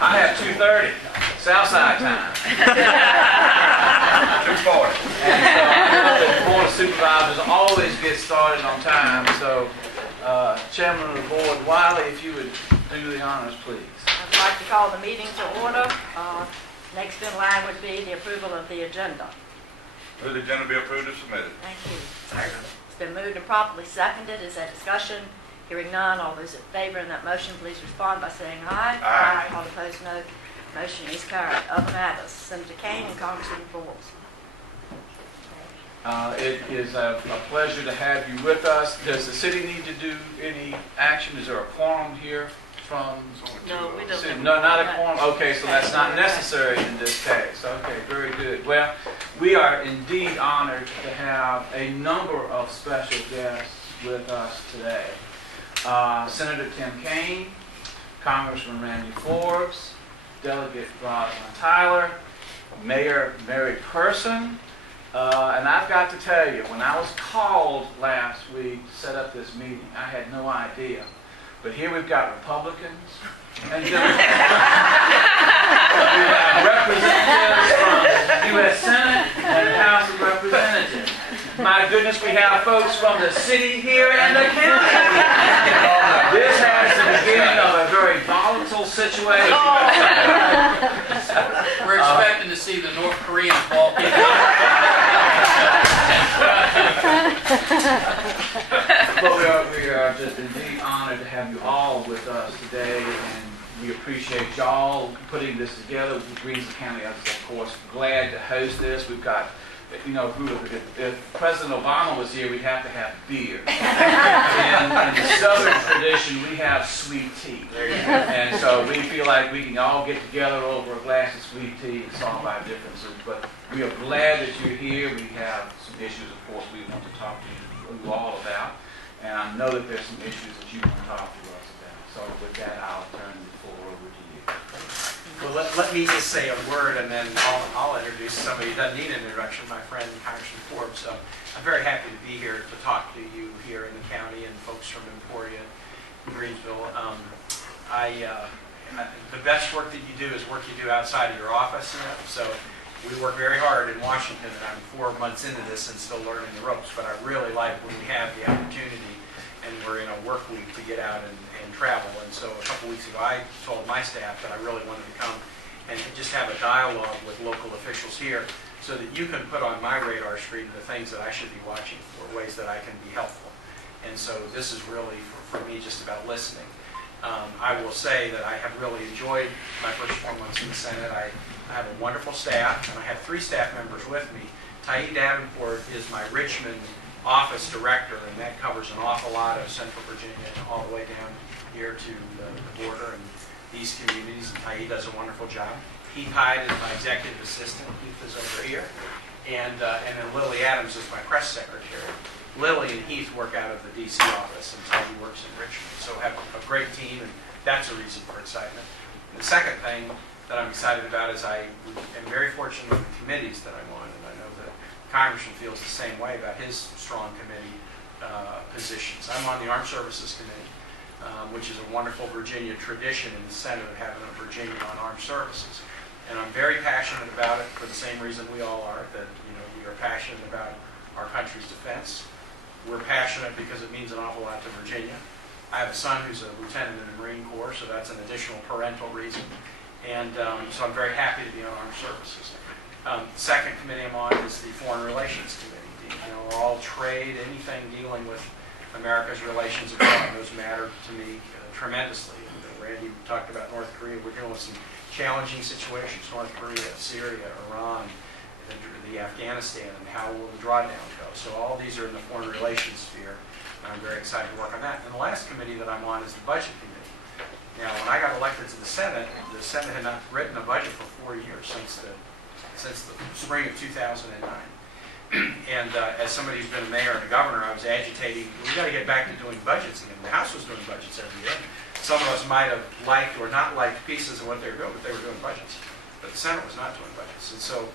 I have 2:30, Southside time. 2:40. And the Board of Supervisors always get started on time. So, Chairman of the Board, Wiley, if you would do the honors, please. I'd like to call the meeting to order. Next in line would be the approval of the agenda. Will the agenda be approved as submitted? Thank you. It's been moved and properly seconded. Is there discussion? Hearing none, all those in favor of that motion, please respond by saying aye. Aye. All opposed, no. Motion is carried. Other matters, Senator Kaine and Congressman Forbes. It is a pleasure to have you with us. Does the city need to do any action? Is there a quorum here from? No, we don't. City? No, not a quorum. Okay, so that's not necessary in this case. Okay, very good. Well, we are indeed honored to have a number of special guests with us today. Senator Tim Kaine, Congressman Randy Forbes, Delegate Rosalind Tyler, Mayor Mary Person, and I've got to tell you, when I was called last week to set up this meeting, I had no idea. But here we've got Republicans and Democrats. We have representatives from the U.S. Senate and the House of Representatives. My goodness, we have folks from the city here and the county. This has the beginning of a very volatile situation. We're expecting to see the North Koreans walk in. But we are just indeed honored to have you all with us today, and we appreciate y'all putting this together. Greens County is, of course, glad to host this. We've got, you know, if President Obama was here, we'd have to have beer. And in the Southern tradition, we have sweet tea. And so we feel like we can all get together over a glass of sweet tea and solve our differences. But we are glad that you're here. We have some issues, of course, we want to talk to you all about. And I know that there's some issues that you want to talk to us about. So with that, I'll turn the floor over to you. Well, let me just say a word, and then I'll introduce somebody who doesn't need an introduction, my friend Congressman Forbes. So I'm very happy to be here to talk to you here in the county and folks from Emporia and Greensville. The best work that you do is work you do outside of your office. So we work very hard in Washington, and I'm 4 months into this and still learning the ropes. But I really like when we have the opportunity and we're in a work week to get out and travel. And so a couple weeks ago, I told my staff that I really wanted to come and just have a dialogue with local officials here so that you can put on my radar screen the things that I should be watching for, ways that I can be helpful. And so this is really, for me, just about listening. I will say that I have really enjoyed my first 4 months in the Senate. I have a wonderful staff, and I have 3 staff members with me. Taid Davenport is my Richmond office director, and that covers an awful lot of Central Virginia all the way down here to the border and these communities. And Taid does a wonderful job. Heath Hyde is my executive assistant. Heath is over here. And then Lily Adams is my press secretary. Lily and Heath work out of the D.C. office, and Taid works in Richmond. So we have a great team, and that's a reason for excitement. And the second thing that I'm excited about is I am very fortunate with the committees that I'm on, and I know that Congressman feels the same way about his strong committee positions. I'm on the Armed Services Committee, which is a wonderful Virginia tradition in the Senate of having a Virginia on armed services. And I'm very passionate about it for the same reason we all are, that we are passionate about our country's defense. We're passionate because it means an awful lot to Virginia. I have a son who's a lieutenant in the Marine Corps, so that's an additional parental reason. And so I'm very happy to be on Armed Services. The second committee I'm on is the Foreign Relations Committee. All trade, anything dealing with America's relations abroad, those matter to me tremendously. Randy talked about North Korea. We're dealing with some challenging situations: North Korea, Syria, Iran, the Afghanistan, and how will the drawdown go. So all these are in the foreign relations sphere, and I'm very excited to work on that. And the last committee that I'm on is the Budget Committee. Now, when I got elected to the Senate had not written a budget for 4 years, since the spring of 2009. And as somebody who's been a mayor and a governor, I was agitating, we got to get back to doing budgets again. The House was doing budgets every year. Some of us might have liked or not liked pieces of what they were doing, but they were doing budgets. But the Senate was not doing budgets. And so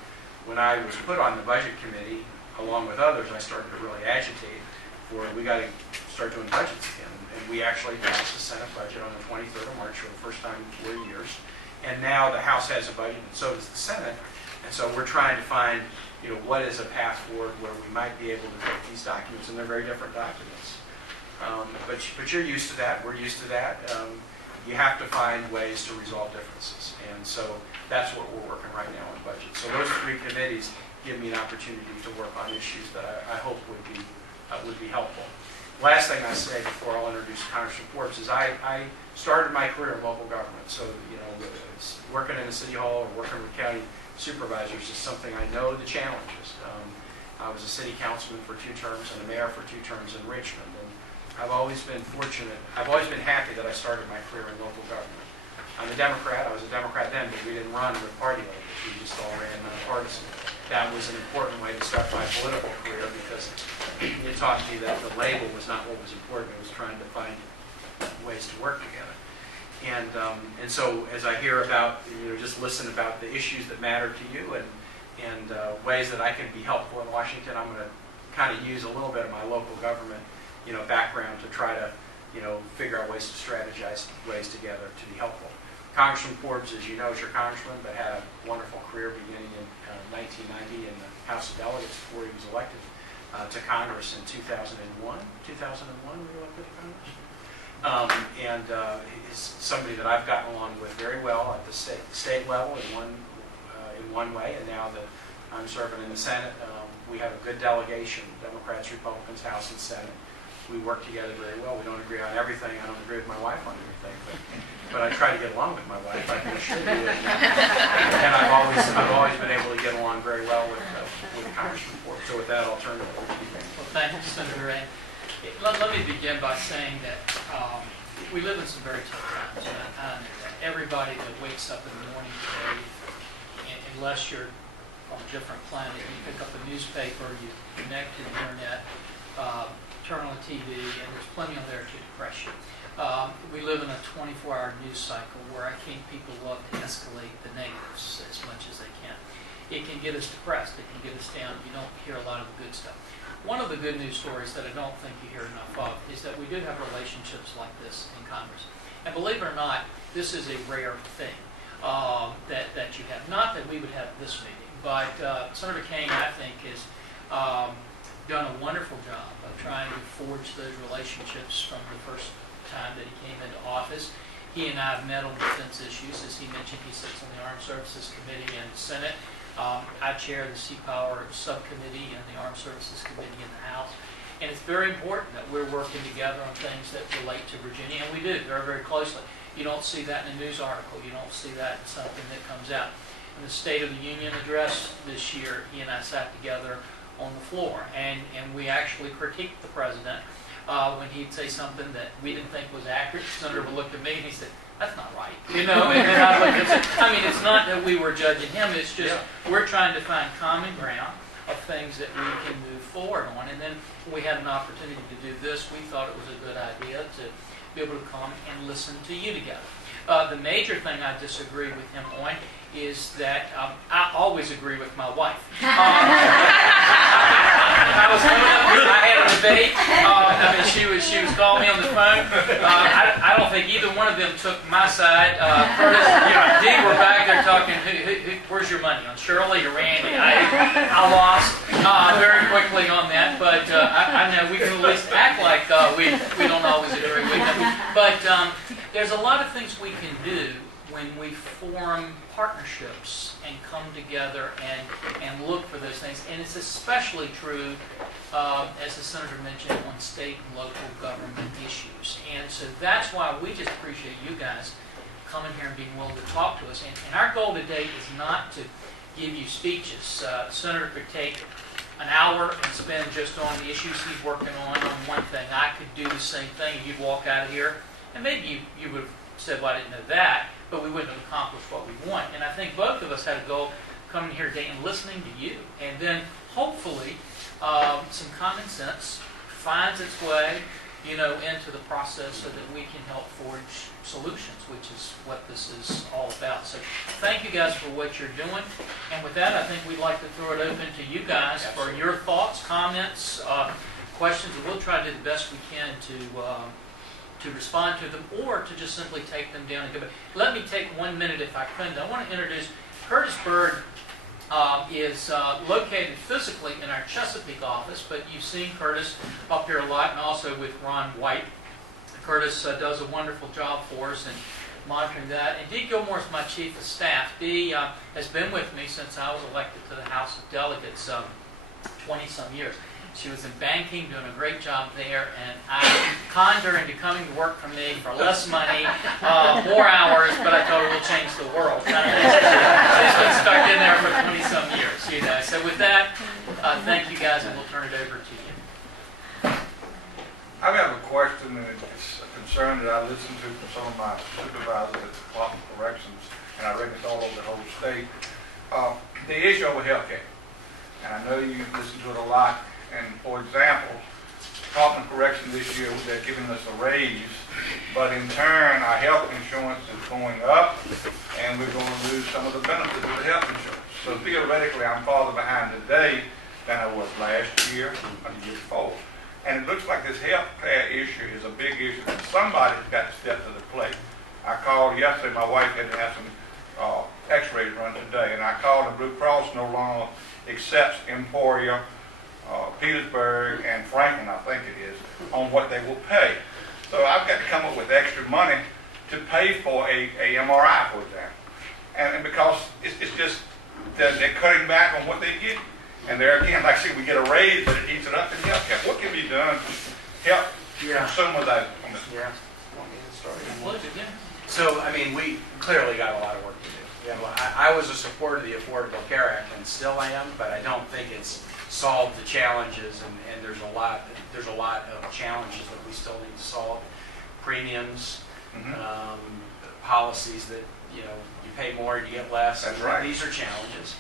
when I was put on the Budget Committee, along with others, I started to really agitate for we got to start doing budgets again. And we actually passed the Senate budget on the 23rd of March for the first time in 4 years. And now the House has a budget, and so does the Senate. And so we're trying to find, what is a path forward where we might be able to take these documents, and they're very different documents. But you're used to that. We're used to that. You have to find ways to resolve differences. And so that's what we're working right now on budget. So those 3 committees give me an opportunity to work on issues that I hope would be helpful. Last thing I say before I'll introduce Congressman Forbes is I started my career in local government. So, working in the city hall or working with county supervisors is something I know the challenges. I was a city councilman for 2 terms and a mayor for 2 terms in Richmond. And I've always been fortunate. I've always been happy that I started my career in local government. I'm a Democrat. I was a Democrat then, but we didn't run with party labels. We just all ran nonpartisan. That was an important way to start my political career because it taught me that the label was not what was important. It was trying to find ways to work together. And so as I hear about, just listen about the issues that matter to you and ways that I can be helpful in Washington, I'm going to kind of use a little bit of my local government, background to try to, figure out ways to strategize ways together to be helpful. Congressman Forbes, as you know, is your congressman, but had a wonderful career beginning in 1990 in the House of Delegates before he was elected to Congress in 2001. 2001, we were elected to Congress. And he's somebody that I've gotten along with very well at the state level in one way, and now that I'm serving in the Senate, we have a good delegation, Democrats, Republicans, House and Senate. We work together very well. We don't agree on everything. I don't agree with my wife on everything, but I try to get along with my wife. I can assure you. And I've always been able to get along very well with Congressman Forbes. So with that, I'll turn it over to you. Well, thank you, Senator Ray. Let me begin by saying that we live in some very tough times. And everybody that wakes up in the morning today, unless you're on a different planet, you pick up a newspaper, you connect to the internet, turn on the TV, and there's plenty on there to depress you. We live in a 24-hour news cycle where I think people love to escalate the negatives as much as they can. It can get us depressed. It can get us down. You don't hear a lot of the good stuff. One of the good news stories that I don't think you hear enough of is that we do have relationships like this in Congress. And believe it or not, this is a rare thing that you have. Not that we would have this meeting, but Senator Kaine, I think, has done a wonderful job of trying to forge those relationships from the first time that he came into office. He and I have met on defense issues. As he mentioned, he sits on the Armed Services Committee in the Senate. I chair the Sea Power Subcommittee and the Armed Services Committee in the House. And it's very important that we're working together on things that relate to Virginia, and we do very, very closely. You don't see that in a news article. You don't see that in something that comes out. In the State of the Union address this year, he and I sat together on the floor, and we actually critiqued the president when he'd say something that we didn't think was accurate. The senator would look at me and he said, "That's not right," and I looked and said, I mean, it's not that we were judging him. It's just we're trying to find common ground of things that we can move forward on. And then when we had an opportunity to do this, we thought it was a good idea to be able to come and listen to you together. The major thing I disagree with him on is that I always agree with my wife. I had a debate. She was calling me on the phone. I don't think either one of them took my side. Curtis, Dee were back there talking. Where's your money, on Shirley or Randy? I lost very quickly on that, but I know we can at least act like we don't always agree with them. But there's a lot of things we can do when we form partnerships and come together and look for those things. And it's especially true, as the senator mentioned, on state and local government issues. And so that's why we just appreciate you guys coming here and being willing to talk to us. And our goal today is not to give you speeches. The senator could take an hour and spend just on the issues he's working on one thing. I could do the same thing, and you'd walk out of here, and maybe you would have said, "Well, I didn't know that," but we wouldn't have accomplished what we want. And I think both of us had a goal coming here today and listening to you. And then hopefully some common sense finds its way, into the process so that we can help forge solutions, which is what this is all about. So thank you guys for what you're doing. And with that, I think we'd like to throw it open to you guys for your thoughts, comments, questions. We'll try to do the best we can to to respond to them or to just simply take them down and go back. Let me take 1 minute if I could. I want to introduce Curtis Bird. Is located physically in our Chesapeake office, but you've seen Curtis up here a lot, and also with Ron White. Curtis does a wonderful job for us in monitoring that. And Dee Gilmore is my chief of staff. Dee has been with me since I was elected to the House of Delegates 20-some years. She was in banking, doing a great job there, and I conned her into coming to work for me for less money, more hours, but I told her we'll change the world. Kind of thing. She's been stuck in there for 20-some years, you know. So with that, thank you guys, and we'll turn it over to you. I have a question, and it's a concern that I listened to from some of my supervisors at the Department of Corrections, and I reckon it's all over the whole state. The issue over health care, and I know you listen to it a lot. And for example, Department of Corrections this year, they're giving us a raise, but in turn, our health insurance is going up, and we're going to lose some of the benefits of the health insurance. So theoretically, I'm farther behind today than I was last year or the year before. And it looks like this health care issue is a big issue, and somebody's got to step to the plate. I called yesterday, my wife had to have some x-rays run today, and I called, and Blue Cross no longer accepts Emporia, Petersburg, and Franklin, I think it is, on what they will pay. So I've got to come up with extra money to pay for a MRI, for example. And because it's just, they're cutting back on what they get. And there again, like I said, we get a raise, but it eats it up in health care. What can be done to help consumers out on this? Yeah. Want me to start? Yeah. So, I mean, we clearly got a lot of work to do. Yeah, well, I was a supporter of the Affordable Care Act, and still am, but I don't think it's solved the challenges, and there's a lot of challenges that we still need to solve. Premiums, policies that you pay more, you get less. That's right. These are challenges,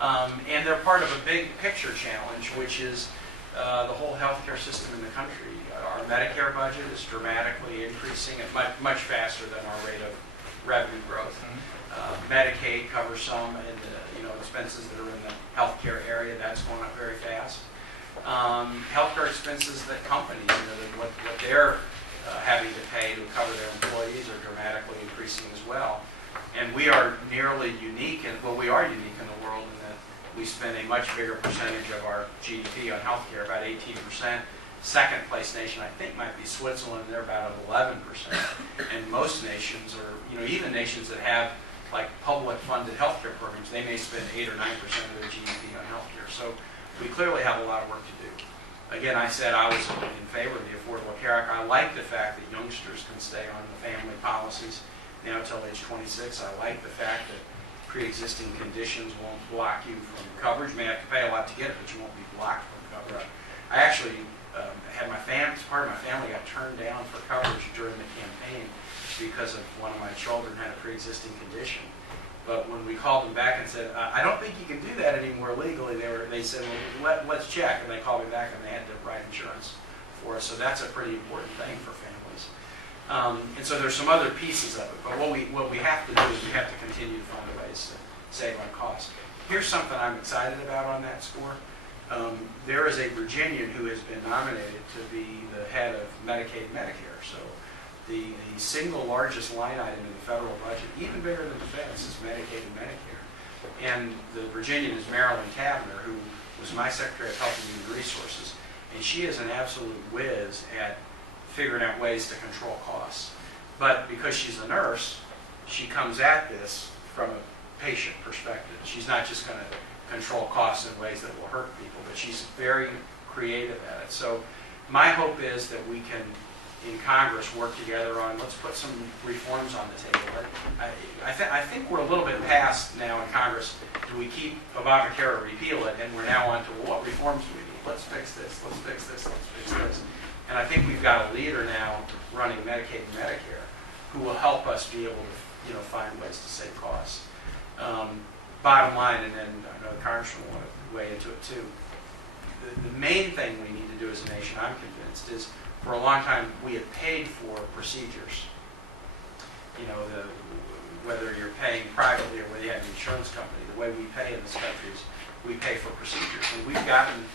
and they're part of a big picture challenge, which is the whole healthcare system in the country. Our Medicare budget is dramatically increasing at much faster than our rate of revenue growth. Medicaid covers some, and expenses that are in the healthcare area, that's going up very fast. Healthcare expenses that companies, what they're having to pay to cover their employees are dramatically increasing as well. And we are nearly unique, we are unique in the world in that we spend a much bigger percentage of our GDP on healthcare, about 18%. Second place nation, I think, might be Switzerland. They're about 11%. And most nations, or even nations that have like public-funded healthcare programs, they may spend 8 or 9% of their GDP on healthcare. So we clearly have a lot of work to do. Again, I said I was in favor of the Affordable Care Act. I like the fact that youngsters can stay on the family policies now until age 26. I like the fact that pre-existing conditions won't block you from coverage. You may have to pay a lot to get it, but you won't be blocked from coverage. I actually had part of my family got turned down for coverage during the campaign because of one of my children had a pre-existing condition. But when we called them back and said, I don't think you can do that anymore legally, they said, well, let's check. And they called me back and they had to write insurance for us. So that's a pretty important thing for families. And so there's some other pieces of it. But what we have to do is we have to continue to find ways to save on costs. Here's something I'm excited about on that score. There is a Virginian who has been nominated to be the head of Medicaid and Medicare. So the single largest line item in the federal budget, even bigger than defense, is Medicaid and Medicare. And the Virginian is Marilyn Tavener, who was my Secretary of Health and Human Resources. And she is an absolute whiz at figuring out ways to control costs. But because she's a nurse, she comes at this from a patient perspective. She's not just going to control costs in ways that will hurt people, but she's very creative at it. So my hope is that we can, in Congress, work together on, let's put some reforms on the table. I think we're a little bit past now in Congress, do we keep Obamacare or repeal it, and we're now on to, well, what reforms do we need? Let's fix this, let's fix this, let's fix this. And I think we've got a leader now running Medicaid and Medicare who will help us be able to find ways to save costs. Bottom line, and then I know the Congressman will want to weigh into it too, the main thing we need to do as a nation, I'm convinced, is for a long time we have paid for procedures. Whether you're paying privately or whether you have an insurance company, the way we pay in this country is we pay for procedures. And we've gotten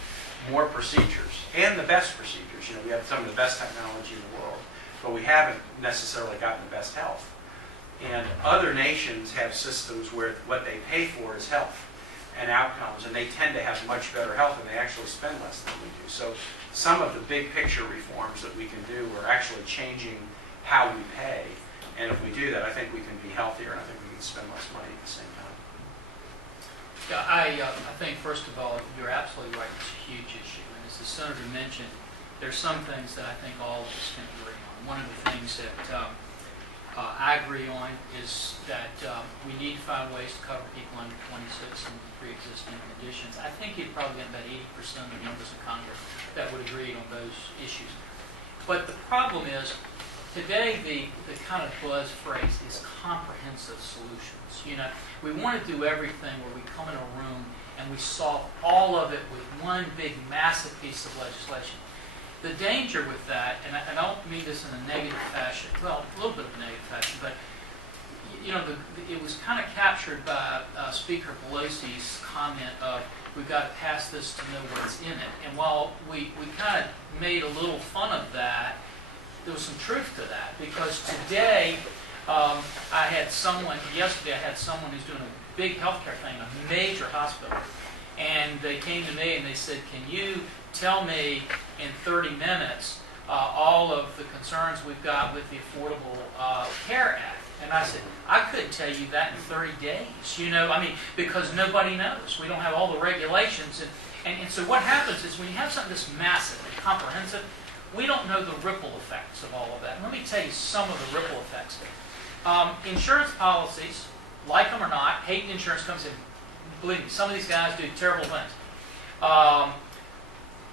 more procedures, and the best procedures. We have some of the best technology in the world. but we haven't necessarily gotten the best health. And other nations have systems where what they pay for is health and outcomes, and they tend to have much better health, and they actually spend less than we do. So some of the big picture reforms that we can do are actually changing how we pay. And if we do that, I think we can be healthier, and I think we can spend less money at the same time. Yeah, I think, first of all, you're absolutely right. It's a huge issue. And as the Senator mentioned, there's some things that I think all of us can agree on. One of the things that I agree on is that we need to find ways to cover people under 26 and pre-existing conditions. I think you'd probably get about 80% of the members of Congress that would agree on those issues. But the problem is, today the kind of buzz phrase is comprehensive solutions. You know, we want to do everything where we come in a room and we solve all of it with one big, massive piece of legislation. The danger with that, and I don't mean this in a negative fashion, well, a little bit of a negative fashion, but you know, it was kind of captured by Speaker Pelosi's comment of, we've got to pass this to know what's in it. And while we kind of made a little fun of that, there was some truth to that, because today, yesterday I had someone who's doing a big healthcare thing in a major hospital, and they came to me and they said, can you tell me in 30 minutes all of the concerns we've got with the Affordable Care Act? And I said, I couldn't tell you that in 30 days, you know, I mean, because nobody knows. We don't have all the regulations. And so what happens is when you have something this massive and comprehensive, we don't know the ripple effects of all of that. And let me tell you some of the ripple effects. Insurance policies, like them or not, hate insurance comes in. Believe me, some of these guys do terrible things.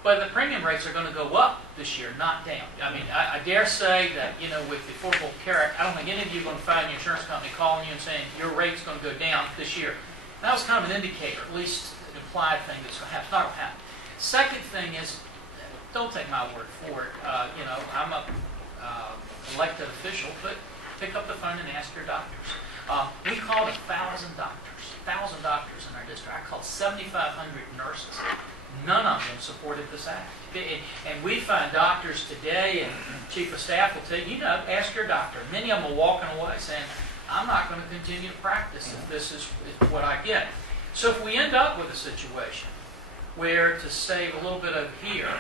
But the premium rates are going to go up this year, not down. I mean, I dare say that, you know, with the Affordable Care Act, I don't think any of you are going to find your insurance company calling you and saying your rate's going to go down this year. That was kind of an indicator, at least an implied thing that's going to happen. It's not going to happen. Second thing is, don't take my word for it. You know, I'm a elected official, but pick up the phone and ask your doctors. We called 1,000 doctors in our district. I called 7,500 nurses. None of them supported this act. And we find doctors today, and chief of staff will tell you, you know, ask your doctor. Many of them are walking away saying, I'm not going to continue to practice if this is what I get. So if we end up with a situation where, to save a little bit of here,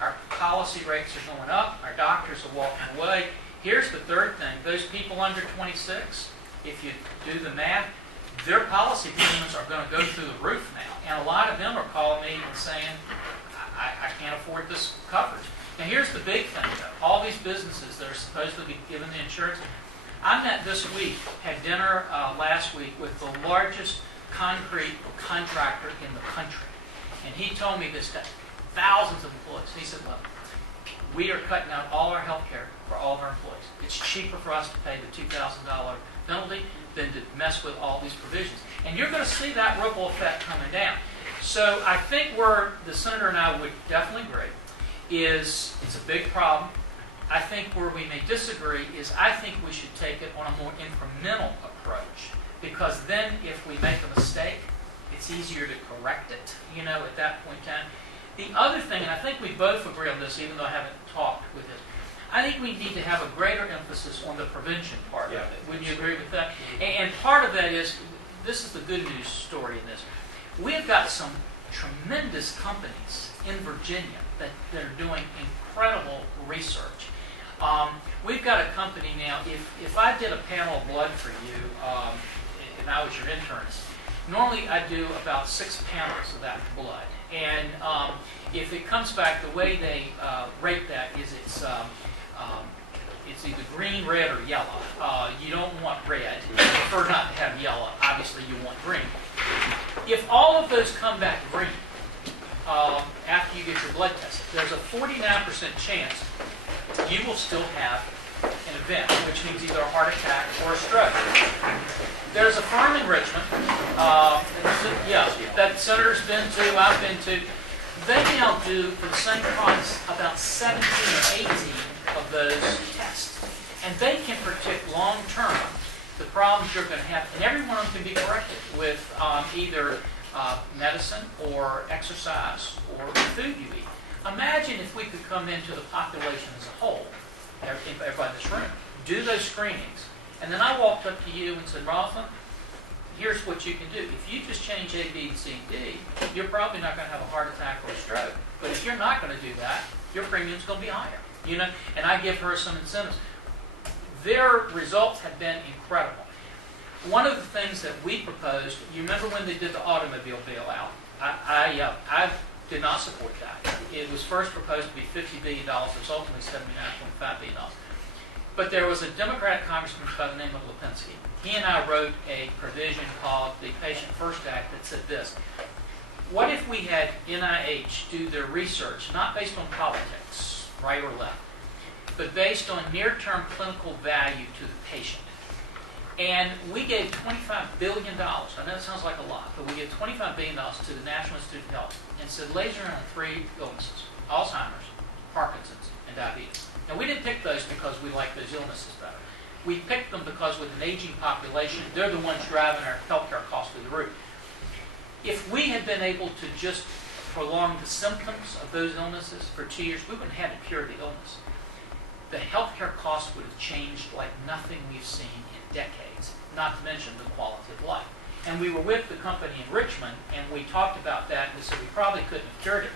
our policy rates are going up, our doctors are walking away. Here's the third thing. Those people under 26, if you do the math, their policy premiums are going to go through the roof now. And a lot of them are calling me and saying, I can't afford this coverage. Now here's the big thing though. All these businesses that are supposed to be given the insurance. I met this week, had dinner last week with the largest concrete contractor in the country. And he told me this got thousands of employees. He said, look, we are cutting out all our health care for all of our employees. It's cheaper for us to pay the $2,000 penalty than to mess with all these provisions. And you're going to see that ripple effect coming down. So I think where the Senator and I would definitely agree is it's a big problem. I think where we may disagree is I think we should take it on a more incremental approach, because then if we make a mistake, it's easier to correct it, you know, at that point in time. The other thing, and I think we both agree on this, even though I haven't talked with it, I think we need to have a greater emphasis on the prevention part of it. Wouldn't you agree with that? And part of that is, this is the good news story in this. We've got some tremendous companies in Virginia that are doing incredible research. We've got a company now, if I did a panel of blood for you, and I was your internist, normally I do about 6 panels of that blood. And if it comes back, the way they rate that is it's either green, red, or yellow. You don't want red. You prefer not to have yellow. Obviously, you want green. If all of those come back green after you get your blood tested, there's a 49% chance you will still have an event, which means either a heart attack or a stroke. There's a firm in Richmond, that Senator's been to, I've been to. They now do, for the same price, about 17 or 18 of those tests. And they can predict long-term the problems you're going to have, and every one of them can be corrected with either medicine or exercise or the food you eat. Imagine if we could come into the population as a whole everybody in this room, do those screenings. And then I walked up to you and said, Rosalind, here's what you can do. If you just change A, B, C, D, you're probably not going to have a heart attack or a stroke. But if you're not going to do that, your premium's going to be higher. You know, and I give her some incentives. Their results have been incredible. One of the things that we proposed, you remember when they did the automobile bailout? I did not support that. It was first proposed to be $50 billion. It was ultimately $79.5 billion. But there was a Democratic congressman by the name of Lipinski. He and I wrote a provision called the Patient First Act that said this. What if we had NIH do their research, not based on politics, right or left, but based on near-term clinical value to the patient? And we gave $25 billion. I know it sounds like a lot, but we gave $25 billion to the National Institute of Health and said laser on 3 illnesses: Alzheimer's, Parkinson's, and diabetes. Now, we didn't pick those because we like those illnesses better. We picked them because with an aging population, they're the ones driving our healthcare costs through the roof. If we had been able to just prolong the symptoms of those illnesses for 2 years, we wouldn't have to cure the illness. The healthcare costs would have changed like nothing we've seen in decades, not to mention the quality of life. And we were with the company in Richmond, and we talked about that, and we said we probably couldn't have cured it.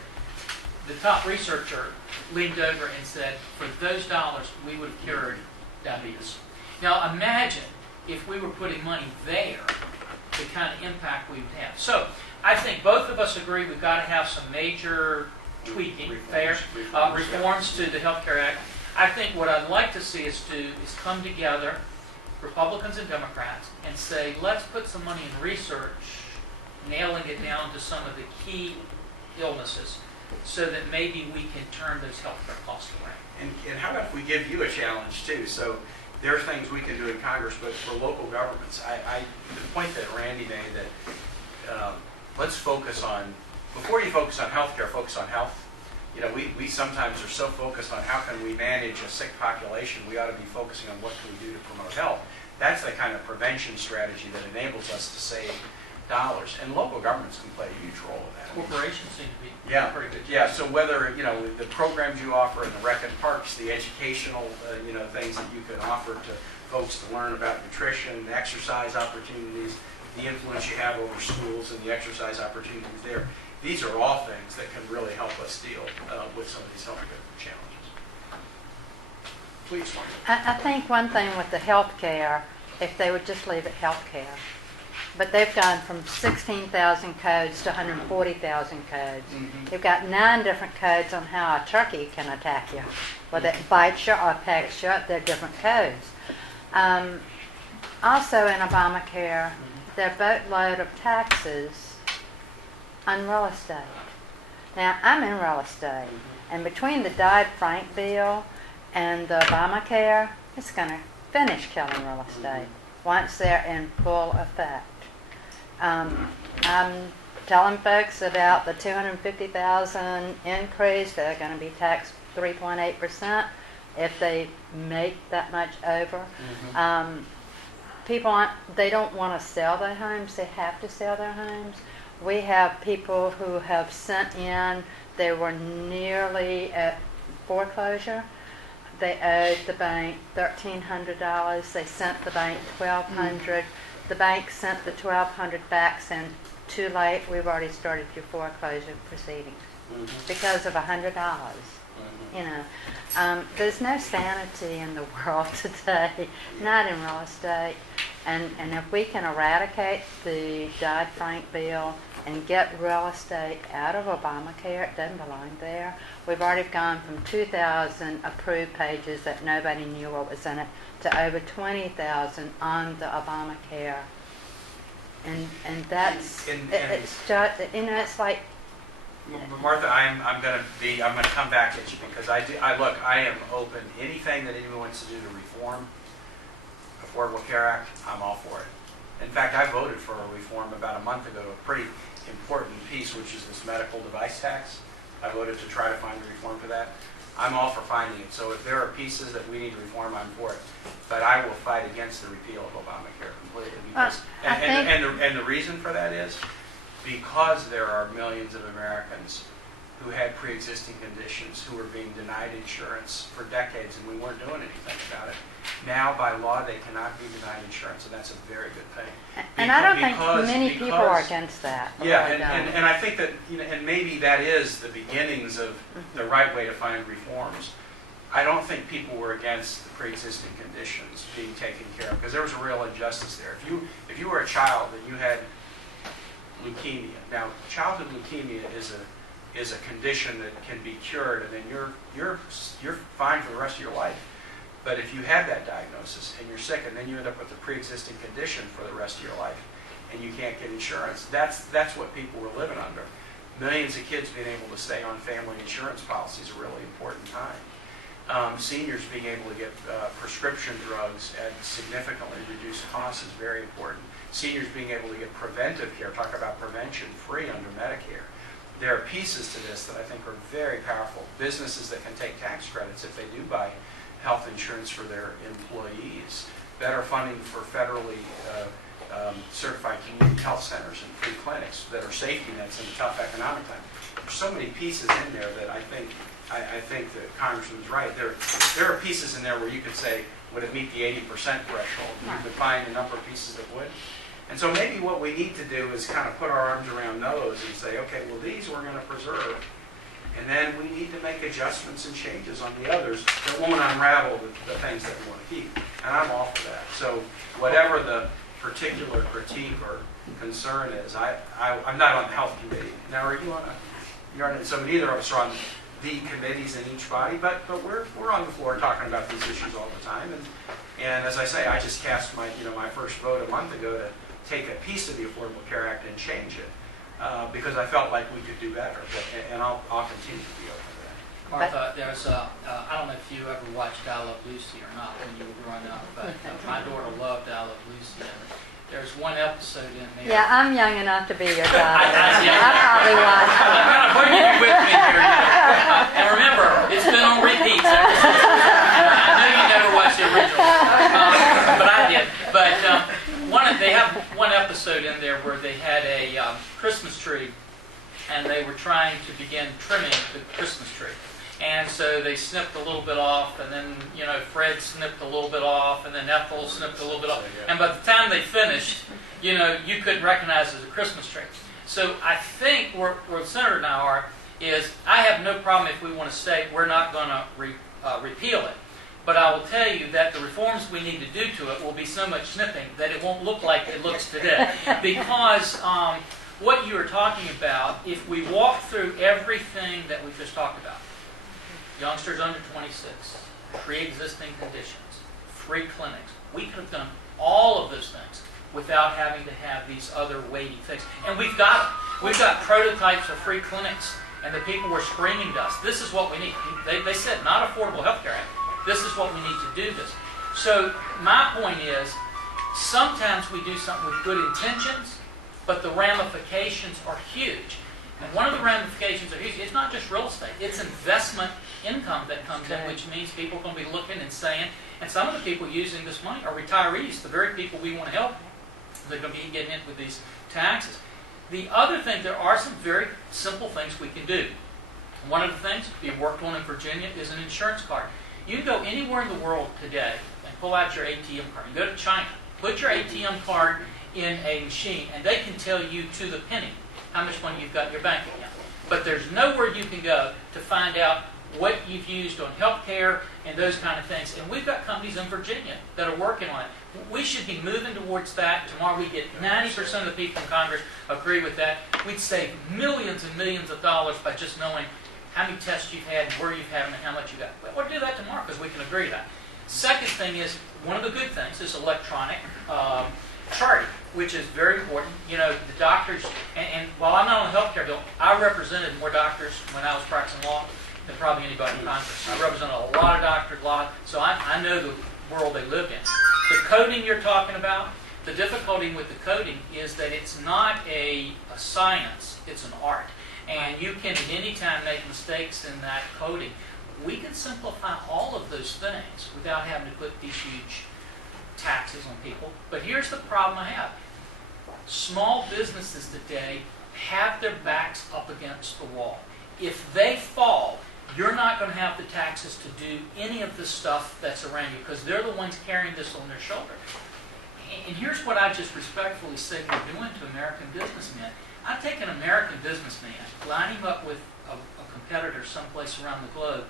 The top researcher leaned over and said, for those dollars, we would have cured diabetes. Now imagine if we were putting money there, the kind of impact we would have. So I think both of us agree we've got to have some major tweaking, reforms to the Healthcare Act. I think what I'd like to see us do is come together, Republicans and Democrats, and say, let's put some money in research, nailing it down to some of the key illnesses, so that maybe we can turn those healthcare costs around. And how about if we give you a challenge too? So there are things we can do in Congress, but for local governments, the point that Randy made that let's focus on, before you focus on healthcare, focus on health. You know, we sometimes are so focused on how can we manage a sick population, we ought to be focusing on what can we do to promote health. That's the kind of prevention strategy that enables us to save dollars. And local governments can play a huge role in that. Corporations seem to be pretty good. Yeah, so whether, you know, the programs you offer in the rec and parks, the educational, things that you can offer to folks to learn about nutrition, exercise opportunities, the influence you have over schools and the exercise opportunities there. These are all things that can really help us deal with some of these healthcare challenges. Please, Martha. I think one thing with the healthcare, if they would just leave it healthcare, but they've gone from 16,000 codes to 140,000 codes. Mm-hmm. They've got 9 different codes on how a turkey can attack you, whether it bites you or pecks you. They're different codes. Also in Obamacare, there are a boatload of taxes on real estate. Now, I'm in real estate, and between the Dodd-Frank bill and the Obamacare, it's going to finish killing real estate once they're in full effect. I'm telling folks about the $250,000 increase. They're going to be taxed 3.8% if they make that much over. People they don't want to sell their homes. They have to sell their homes. We have people who have sent in, they were nearly at foreclosure. They owed the bank $1,300. They sent the bank $1,200. The bank sent the $1,200 back, saying, too late, we've already started your foreclosure proceedings because of $100. You know, there's no sanity in the world today, not in real estate. And if we can eradicate the Dodd-Frank bill and get real estate out of Obamacare, it doesn't belong there. We've already gone from 2,000 approved pages that nobody knew what was in it to over 20,000 on the Obamacare. And that's, it's just, it's like, Martha, I'm going to come back at you because I am open. Anything that anyone wants to do to reform Affordable Care Act, I'm all for it. In fact, I voted for a reform about a month ago, a pretty important piece, which is this medical device tax. I voted to try to find a reform for that. I'm all for finding it. So if there are pieces that we need to reform, I'm for it. But I will fight against the repeal of Obamacare completely. Because, and the reason for that is because there are millions of Americans who had pre-existing conditions, who were being denied insurance for decades, and we weren't doing anything about it. Now, by law, they cannot be denied insurance, and that's a very good thing. And I don't think many people are against that. Yeah, I don't. and I think that, and maybe that is the beginnings of the right way to find reforms. I don't think people were against the pre-existing conditions being taken care of, because there was a real injustice there. If you were a child and you had leukemia, now childhood leukemia is a condition that can be cured, and then you're fine for the rest of your life. But if you have that diagnosis and you're sick, and then you end up with a pre-existing condition for the rest of your life, and you can't get insurance, that's what people were living under. Millions of kids being able to stay on family insurance policies is a really important time. Seniors being able to get prescription drugs at significantly reduced costs is very important. Seniors being able to get preventive care, talk about prevention, free under Medicare. There are pieces to this that I think are very powerful. Businesses that can take tax credits if they do buy health insurance for their employees. Better funding for federally certified community health centers and free clinics that are safety nets in a tough economic time. There's so many pieces in there that I think that Congressman's right. There are pieces in there where you could say, would it meet the 80% threshold? You could find a number of pieces that would. And so maybe what we need to do is kind of put our arms around those and say, okay, well, these we're going to preserve. And then we need to make adjustments and changes on the others that won't unravel the things that we want to keep. And I'm all for that. So whatever the particular critique or concern is, I'm not on the health committee. Now, are you on you're on it? So neither of us are on the committees in each body, but we're on the floor talking about these issues all the time. And as I say, I just cast my first vote a month ago to take a piece of the Affordable Care Act and change it. Because I felt like we could do better, and I'll continue to be open to that. Martha, there's I don't know if you ever watched I Love Lucy or not when you were growing up, but my daughter loved I Love Lucy, and there's one episode in there. Yeah, I'm young enough to be your daughter. I probably watched it. I'm kind of bringing you with me here, and remember, it's been on repeat. So I know you never watched the original, but I did. But they have one episode in there where they had a Christmas tree, and they were trying to begin trimming the Christmas tree. And so they snipped a little bit off, and then Fred snipped a little bit off, and then Ethel snipped a little bit off. And by the time they finished, you couldn't recognize it as a Christmas tree. So I think where the Senator and I are is I have no problem if we want to say we're not going to repeal it. But I will tell you that the reforms we need to do to it will be so much snipping that it won't look like it looks today. Because what you are talking about, if we walk through everything that we've just talked about, youngsters under 26, pre-existing conditions, free clinics, we could have done all of those things without having to have these other weighty things. And we've got prototypes of free clinics, and the people were screaming to us, this is what we need. They said, not Affordable Health Care Act. This is what we need to do this. So my point is, sometimes we do something with good intentions, but the ramifications are huge. And one of the ramifications are huge. It's not just real estate. It's investment income that comes in, which means people are going to be looking and saying, and some of the people using this money are retirees, the very people we want to help. They're going to be getting hit with these taxes. The other thing, there are some very simple things we can do. One of the things being worked on in Virginia is an insurance card. You can go anywhere in the world today and pull out your ATM card. You go to China, put your ATM card in a machine, and they can tell you to the penny how much money you've got in your bank account. But there's nowhere you can go to find out what you've used on health care and those kind of things. And we've got companies in Virginia that are working on it. We should be moving towards that. Tomorrow we get 90% of the people in Congress agree with that. We'd save millions and millions of dollars by just knowing how many tests you've had, where you've had them, and how much you got. We'll do that tomorrow because we can agree to that. Second thing is, one of the good things is electronic charting, which is very important. The doctors, and while I'm not on the health care bill, I represented more doctors when I was practicing law than probably anybody in Congress. I represented a lot of doctors, so I know the world they lived in. The coding you're talking about, the difficulty with the coding is that it's not a science, it's an art. And you can at any time make mistakes in that coding. We can simplify all of those things without having to put these huge taxes on people. But here's the problem I have. Small businesses today have their backs up against the wall. if they fall, you're not going to have the taxes to do any of the stuff that's around you because they're the ones carrying this on their shoulder. And here's what I just respectfully say we're doing to American businessmen. I take an American businessman, line him up with a competitor someplace around the globe,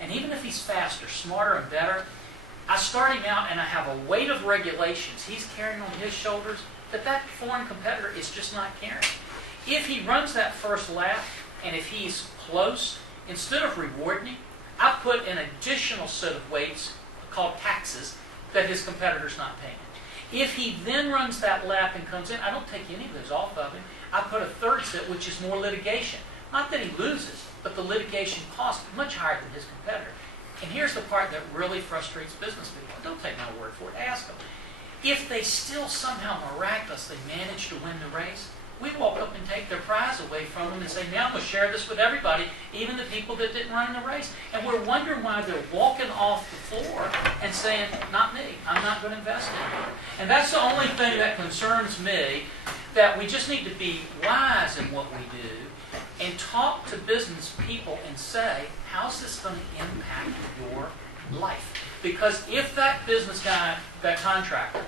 and even if he's faster, smarter, and better, I start him out and I have a weight of regulations he's carrying on his shoulders that foreign competitor is just not carrying. If he runs that first lap, and if he's close, instead of rewarding him, I put an additional set of weights called taxes that his competitor's not paying. If he then runs that lap and comes in, I don't take any of those off of him. I put a third set, which is more litigation. Not that he loses, but the litigation cost is much higher than his competitor. And here's the part that really frustrates business people. Don't take my word for it. Ask them. If they still somehow miraculously manage to win the race, we walk up and take their prize away from them and say, now I'm going to share this with everybody, even the people that didn't run in the race. And we're wondering why they're walking off the floor and saying, not me, I'm not going to invest in it. And that's the only thing that concerns me, that we just need to be wise in what we do and talk to business people and say, how's this going to impact your life? Because if that business guy, that contractor,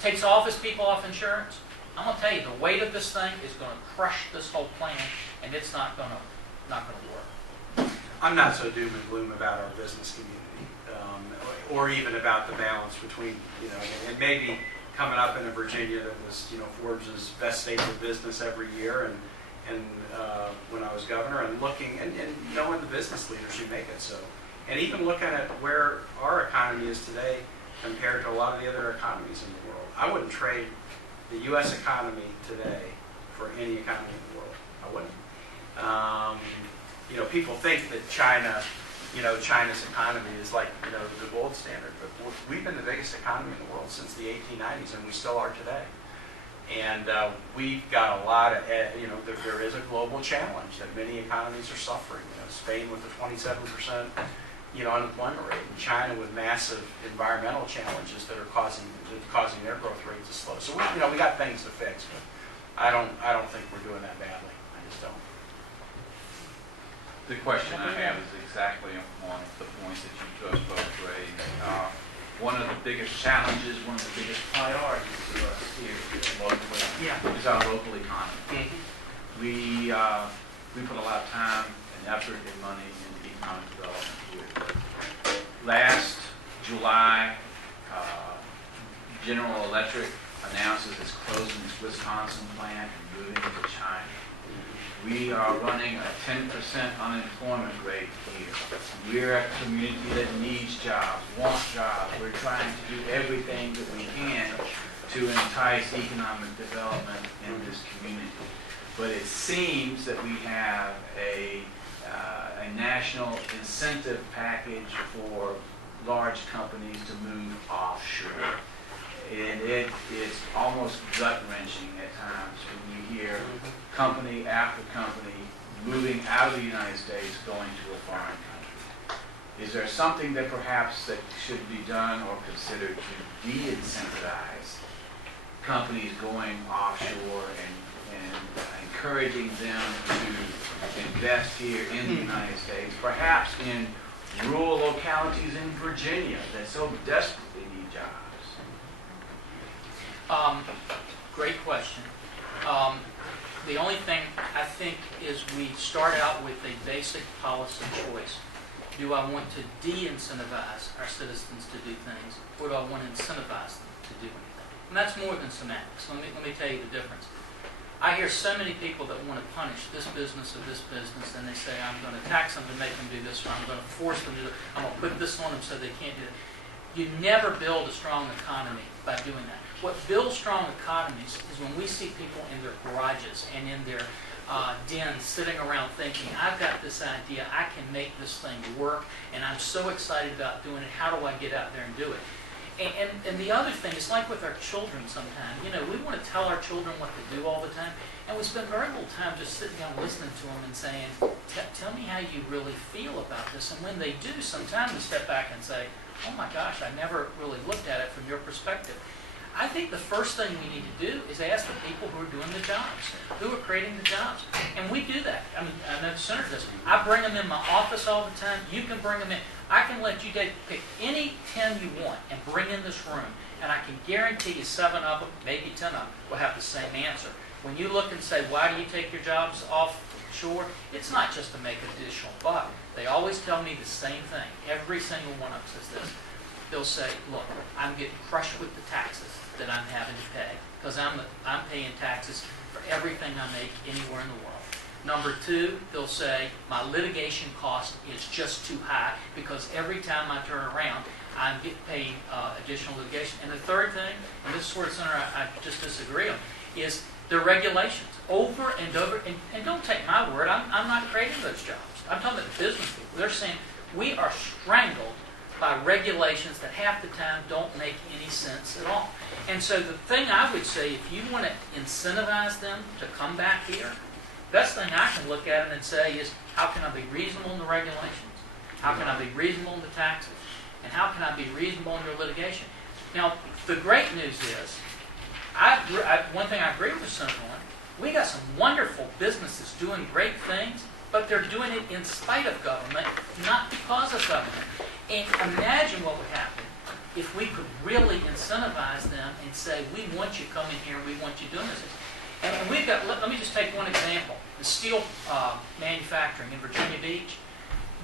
takes all of his people off insurance, I'm going to tell you, the weight of this thing is going to crush this whole plan, and it's not going to work. I'm not so doom and gloom about our business community, or even about the balance between, and maybe coming up in Virginia that was, Forbes' best state of business every year, and when I was governor, and looking and knowing the business leaders who make it so, and even looking at where our economy is today compared to a lot of the other economies in the world. I wouldn't trade the U.S. economy today for any economy in the world. I wouldn't. People think that China's economy is like, the gold standard, but we've been the biggest economy in the world since the 1890s, and we still are today. And we've got a lot of, there is a global challenge that many economies are suffering. Spain with a 27% unemployment rate, and China with massive environmental challenges that are causing their growth rate to slow. So we got things to fix, but I don't think we're doing that badly. I just don't. The question I have is exactly on the points that you just both raised. One of the biggest challenges, one of the biggest priorities to us here locally is our local economy. We put a lot of time and effort and money into economic development here. Last July, General Electric announces it's closing its Wisconsin plant and moving to China. We are running a 10% unemployment rate here. We're a community that needs jobs, wants jobs. We're trying to do everything that we can to entice economic development in this community. But it seems that we have a national incentive package for large companies to move offshore. And it is almost gut-wrenching at times when you hear company after company moving out of the United States going to a foreign country. Is there something that perhaps that should be done or considered to de-incentivize companies going offshore and encouraging them to invest here in the United States, perhaps in rural localities in Virginia that so desperately need jobs? Great question. The only thing I think is we start out with a basic policy choice. Do I want to de-incentivize our citizens to do things, or do I want to incentivize them to do anything? And that's more than semantics. Let me tell you the difference. I hear so many people that want to punish this business or this business, and they say, I'm going to tax them to make them do this, or I'm going to force them to do it. I'm going to put this on them so they can't do it. You never build a strong economy by doing that. What builds strong economies is when we see people in their garages and in their dens sitting around thinking, I've got this idea, I can make this thing work, and I'm so excited about doing it, how do I get out there and do it? And the other thing is like with our children sometimes. We want to tell our children what to do all the time, and we spend very little time just sitting down listening to them and saying, tell me how you really feel about this. And when they do, sometimes we step back and say, oh my gosh, I never really looked at it from your perspective. I think the first thing we need to do is ask the people who are doing the jobs, who are creating the jobs. And we do that. I mean, I know the Senator does. I bring them in my office all the time. You can bring them in. I can let you pick any 10 you want and bring in this room. And I can guarantee you 7 of them, maybe 10 of them, will have the same answer. When you look and say, why do you take your jobs offshore? It's not just to make an additional buck. They always tell me the same thing. Every single one of them says this. They'll say, look, I'm getting crushed with the taxes that I'm having to pay because I'm paying taxes for everything I make anywhere in the world. Number 2, they'll say, my litigation cost is just too high because every time I turn around, I'm getting paid additional litigation. And the third thing, and this is where, Senator, I just disagree on, is the regulations over and over. And don't take my word, I'm not creating those jobs. I'm talking about the business people. They're saying we are strangled by regulations that half the time don't make any sense at all. And so the thing I would say, if you want to incentivize them to come back here, best thing I can look at it and say is, how can I be reasonable in the regulations? How can I be reasonable in the taxes? And how can I be reasonable in your litigation? Now, the great news is, one thing I agree with Senator on, we got some wonderful businesses doing great things, but they're doing it in spite of government, not because of government. And imagine what would happen if we could really incentivize them and say, we want you coming here, we want you doing this. And we've got, let me just take one example. The steel manufacturing in Virginia Beach,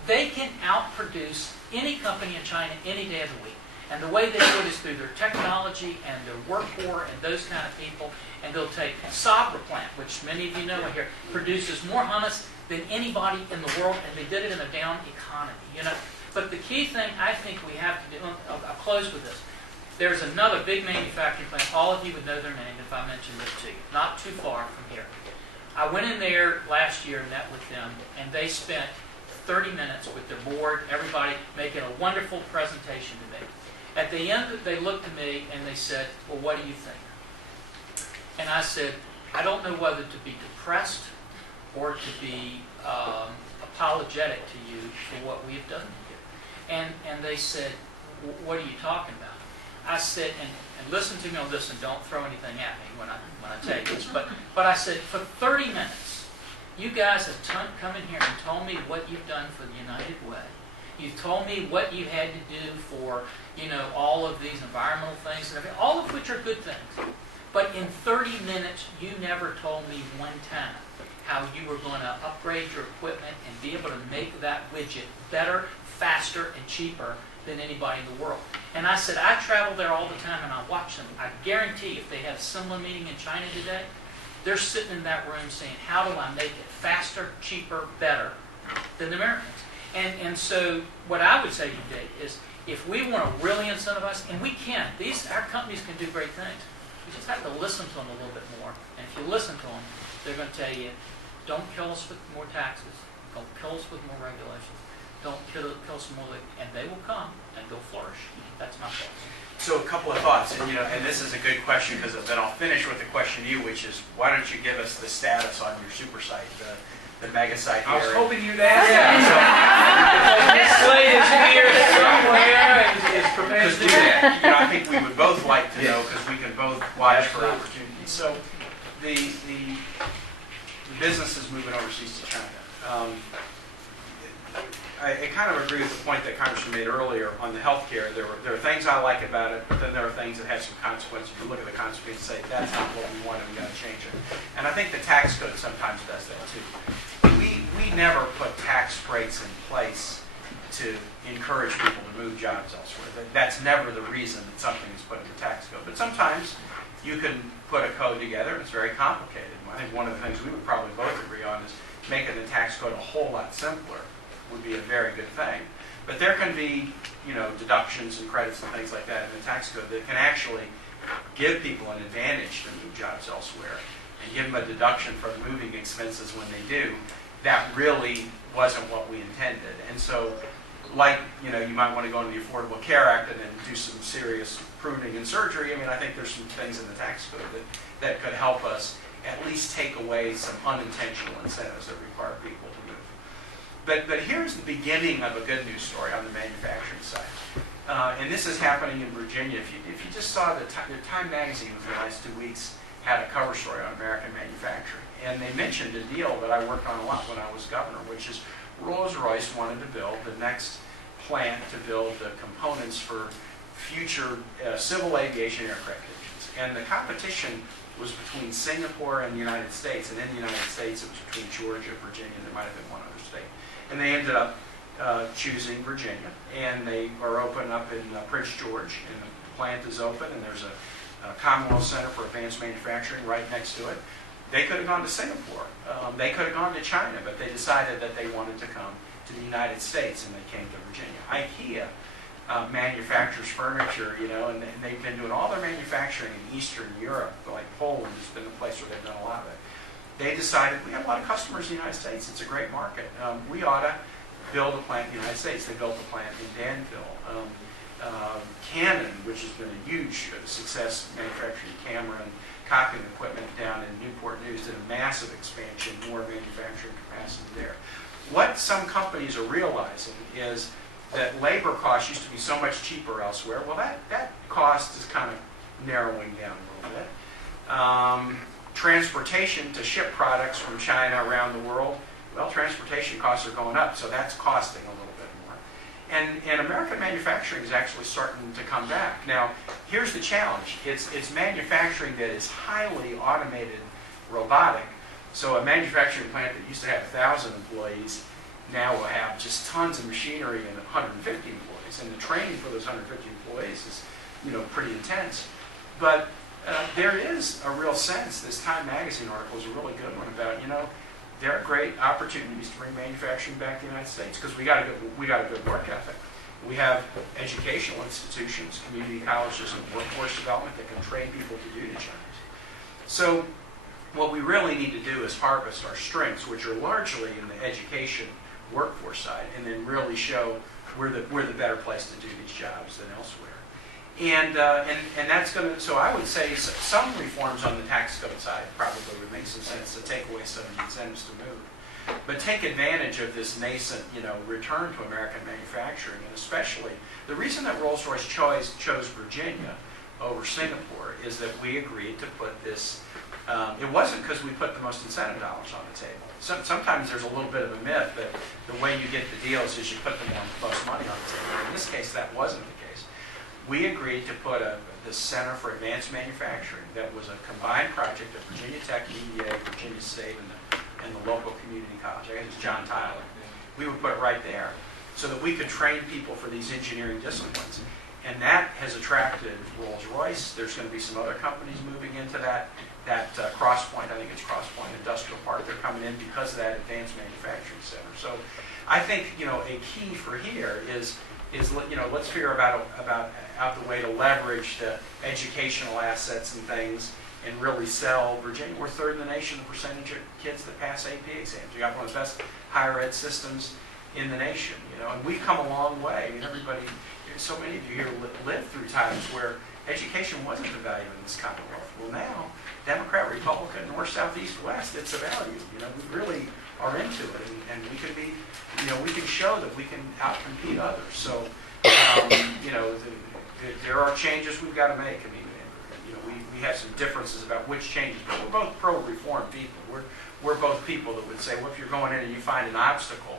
they can outproduce any company in China any day of the week. And the way they do it is through their technology and their workforce and those kind of people. And they'll take Sabra plant, which many of you know here, produces more hummus than anybody in the world, and they did it in a down economy. You know. But the key thing I think we have to do, I'll close with this. There's another big manufacturing plant. All of you would know their name if I mentioned it to you. Not too far from here. I went in there last year and met with them, and they spent 30 minutes with their board, everybody, making a wonderful presentation to me. At the end, they looked at me and they said, well, what do you think? And I said, I don't know whether to be depressed or to be apologetic to you for what we have done here. And they said, what are you talking about? I said, and listen to me on this and don't throw anything at me when I tell you this, but I said, for 30 minutes, you guys have come in here and told me what you've done for the United Way. You've told me what you had to do for, all of these environmental things, and everything, all of which are good things. But in 30 minutes, you never told me one time how you were going to upgrade your equipment and be able to make that widget better, faster, and cheaper than anybody in the world. And I said, I travel there all the time and I watch them. I guarantee if they had a similar meeting in China today, they're sitting in that room saying, how do I make it faster, cheaper, better than the Americans? And so what I would say today is, if we want to really incentivize, and we can, our companies can do great things. You just have to listen to them a little bit more. And if you listen to them, they're going to tell you, don't kill us with more taxes. Don't kill us with more regulations. Don't kill us more, and they will come and they'll flourish. That's my thoughts. So a couple of thoughts, and this is a good question because then I'll finish with the question to you, which is, why don't you give us the status on your super site, the mega site here? I was hoping you'd ask that. This slate is here somewhere and is prepared to do that. I think we would both like to know because we can both watch for opportunities. So the business is moving overseas to China. I kind of agree with the point that Congressman made earlier on the healthcare. There are things I like about it, but then there are things that have some consequences. You look at the consequences and say, that's not what we want and we got to change it. And I think the tax code sometimes does that too. We never put tax breaks in place to encourage people to move jobs elsewhere. That's never the reason that something is put in the tax code. But sometimes you can put a code together and it's very complicated. I think one of the things we would probably both agree on is making the tax code a whole lot simpler would be a very good thing. But there can be, deductions and credits and things like that in the tax code that can actually give people an advantage to move jobs elsewhere and give them a deduction for moving expenses when they do. That really wasn't what we intended. And so, you might want to go into the Affordable Care Act and then do some serious pruning and surgery. I think there's some things in the tax code that could help us at least take away some unintentional incentives that require people to move. But here's the beginning of a good news story on the manufacturing side. and this is happening in Virginia. If you just saw the Time magazine over the last 2 weeks had a cover story on American manufacturing, and they mentioned a deal that I worked on a lot when I was governor, which is Rolls-Royce wanted to build the next plant to build the components for future civil aviation aircraft engines. And the competition was between Singapore and the United States, and in the United States it was between Georgia, Virginia, and there might have been one other state. And they ended up choosing Virginia, and they are open up in Prince George, and the plant is open, and there's a Commonwealth Center for Advanced Manufacturing right next to it. They could have gone to Singapore. They could have gone to China, but they decided that they wanted to come to the United States, and they came to Virginia. IKEA manufactures furniture, you know, and they've been doing all their manufacturing in Eastern Europe, like Poland has been the place where they've done a lot of it. They decided, we have a lot of customers in the United States, it's a great market. We ought to build a plant in the United States. They built a plant in Danville. Canon, which has been a huge success manufacturing camera and copying equipment down in Newport News, did a massive expansion, more manufacturing capacity there. What some companies are realizing is that labor costs used to be so much cheaper elsewhere. Well, that cost is kind of narrowing down a little bit. Transportation to ship products from China around the world, well, transportation costs are going up, so that's costing a little bit more. And American manufacturing is actually starting to come back. Now, here's the challenge. It's manufacturing that is highly automated, robotic. So a manufacturing plant that used to have 1,000 employees now will have just tons of machinery and 150 employees. And the training for those 150 employees is, you know, pretty intense. But there is a real sense, this Time magazine article is a really good one about, you know, there are great opportunities to bring manufacturing back to the United States because we got a good work ethic. We have educational institutions, community colleges, and workforce development that can train people to do the jobs. So what we really need to do is harvest our strengths, which are largely in the education workforce side, and then really show we're the better place to do these jobs than elsewhere. And that's going to, so I would say some reforms on the tax code side probably would make some sense to take away some of the incentives to move. But take advantage of this nascent, you know, return to American manufacturing, and especially the reason that Rolls-Royce chose Virginia over Singapore is that we agreed to put this, it wasn't because we put the most incentive dollars on the table. Sometimes there's a little bit of a myth that the way you get the deals is you put the most money on the table. In this case, that wasn't the case. We agreed to put the Center for Advanced Manufacturing that was a combined project of Virginia Tech, EDA, Virginia State, and the local community college. I think it's John Tyler. We would put it right there so that we could train people for these engineering disciplines. And that has attracted Rolls-Royce. There's going to be some other companies moving into that Crosspoint, I think it's Crosspoint Industrial Park. They're coming in because of that advanced manufacturing center. So I think, you know, a key for here is you know, let's figure out the way to leverage the educational assets and things and really sell Virginia. We're third in the nation in percentage of kids that pass AP exams. We got one of the best higher ed systems in the nation, you know, and we've come a long way. I mean, everybody, so many of you here lived through times where education wasn't a value in this Commonwealth. Well, now, Democrat, Republican, North, South, East, West, it's a value. You know, we really are into it, and we can be, you know, we can show that we can outcompete others. So, you know, there are changes we've got to make. I mean, you know, we have some differences about which changes, but we're both pro-reform people. We're both people that would say, well, if you're going in and you find an obstacle,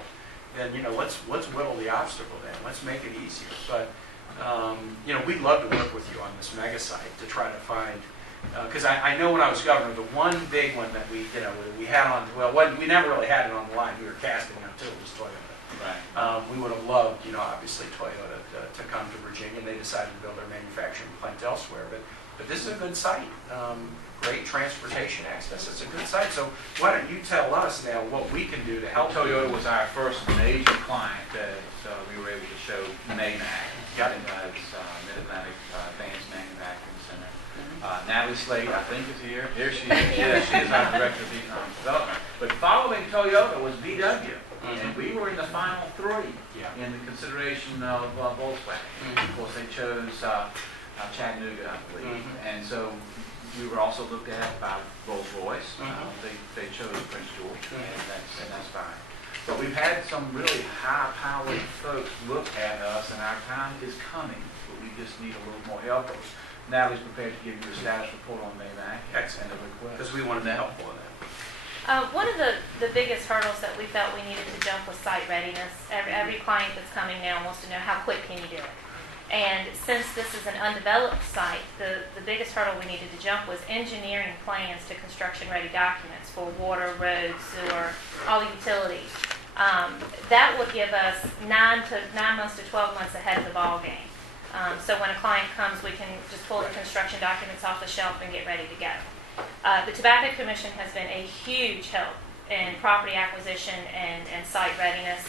then, you know, let's whittle the obstacle then. Let's make it easier. But, you know, we'd love to work with you on this mega site to try to find, because I know when I was governor, the one big one that we, you know, we had on, well, we never really had it on the line. We were casting it until it was Toyota. Right. We would have loved, you know, obviously Toyota to come to Virginia, and they decided to build their manufacturing plant elsewhere. But this is a good site. Great transportation access. It's a good site. So why don't you tell us now what we can do to help? Toyota was our first major client that we were able to show NAMAC. Got it. It's Mid-Atlantic Advanced Manufacturing Center. Natalie Slade, I think, is here. Here she is. She is our Director of Economic Development. But following Toyota was VW. And we were in the final three in the consideration of Volkswagen. Of course, they chose Chattanooga, I believe. And so we were also looked at by Rolls-Royce. They chose Prince George, and that's fine. But we've had some really high-powered folks look at us, and our time is coming, but we just need a little more help. Natalie's prepared to give you a status report on Maybank and the request. Because we wanted to help on that. One of the biggest hurdles that we felt we needed to jump was site readiness. Every client that's coming now wants to know how quick can you do it. And since this is an undeveloped site, the biggest hurdle we needed to jump was engineering plans to construction-ready documents for water, roads, sewer, all the utilities. That would give us 9 months to 12 months ahead of the ball game. So when a client comes, we can just pull the construction documents off the shelf and get ready to go. The Tobacco Commission has been a huge help in property acquisition and site readiness.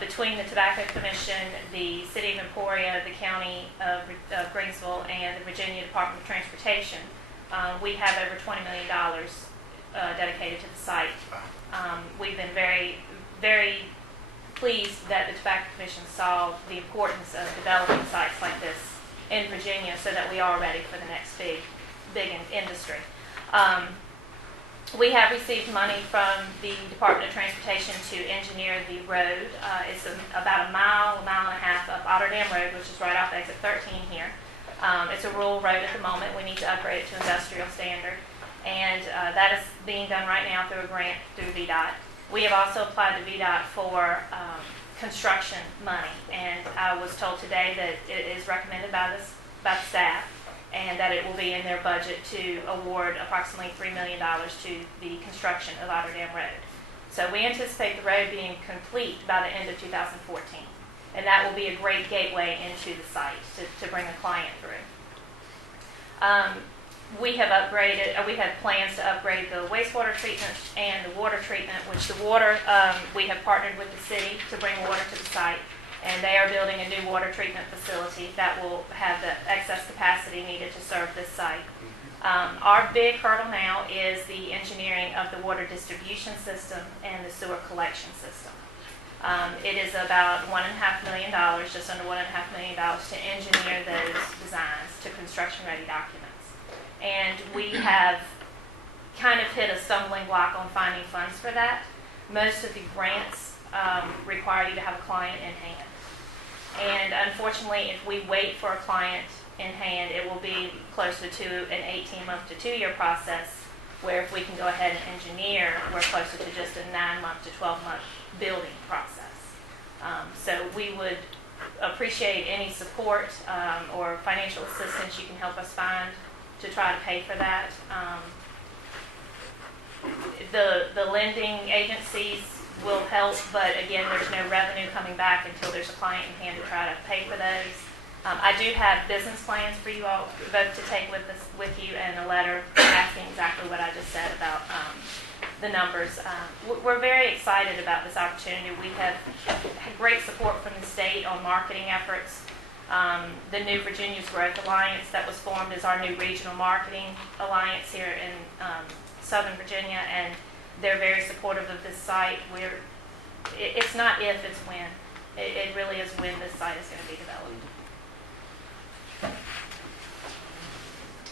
Between the Tobacco Commission, the City of Emporia, the County of Greensville, and the Virginia Department of Transportation, we have over $20 million dedicated to the site. We've been very, very pleased that the Tobacco Commission saw the importance of developing sites like this in Virginia so that we are ready for the next big industry. We have received money from the Department of Transportation to engineer the road. It's about a mile and a half up Otter Dam Road, which is right off exit 13 here. It's a rural road at the moment. We need to upgrade it to industrial standard. And that is being done right now through a grant through VDOT. We have also applied to VDOT for construction money. And I was told today that it is recommended by the staff, and that it will be in their budget to award approximately $3 million to the construction of Otter Dam Road. So we anticipate the road being complete by the end of 2014, and that will be a great gateway into the site to bring a client through. We have plans to upgrade the wastewater treatment and the water treatment, which the water, we have partnered with the city to bring water to the site. And they are building a new water treatment facility that will have the excess capacity needed to serve this site. Our big hurdle now is the engineering of the water distribution system and the sewer collection system. It is about $1.5 million, just under $1.5 million, to engineer those designs to construction-ready documents. And we have kind of hit a stumbling block on finding funds for that. Most of the grants require you to have a client in hand. And unfortunately, if we wait for a client in hand, it will be closer to an 18-month to 2-year process, where if we can go ahead and engineer, we're closer to just a 9-month to 12-month building process. So we would appreciate any support or financial assistance you can help us find to try to pay for that. The lending agencies will help, but again, there's no revenue coming back until there's a client in hand to try to pay for those. I do have business plans for you all both to take with you, and a letter asking exactly what I just said about the numbers. We're very excited about this opportunity. We have had great support from the state on marketing efforts. The new Virginia's Growth Alliance that was formed is our new regional marketing alliance here in Southern Virginia, and they're very supportive of this site. It's not if, it's when. It really is when this site is going to be developed.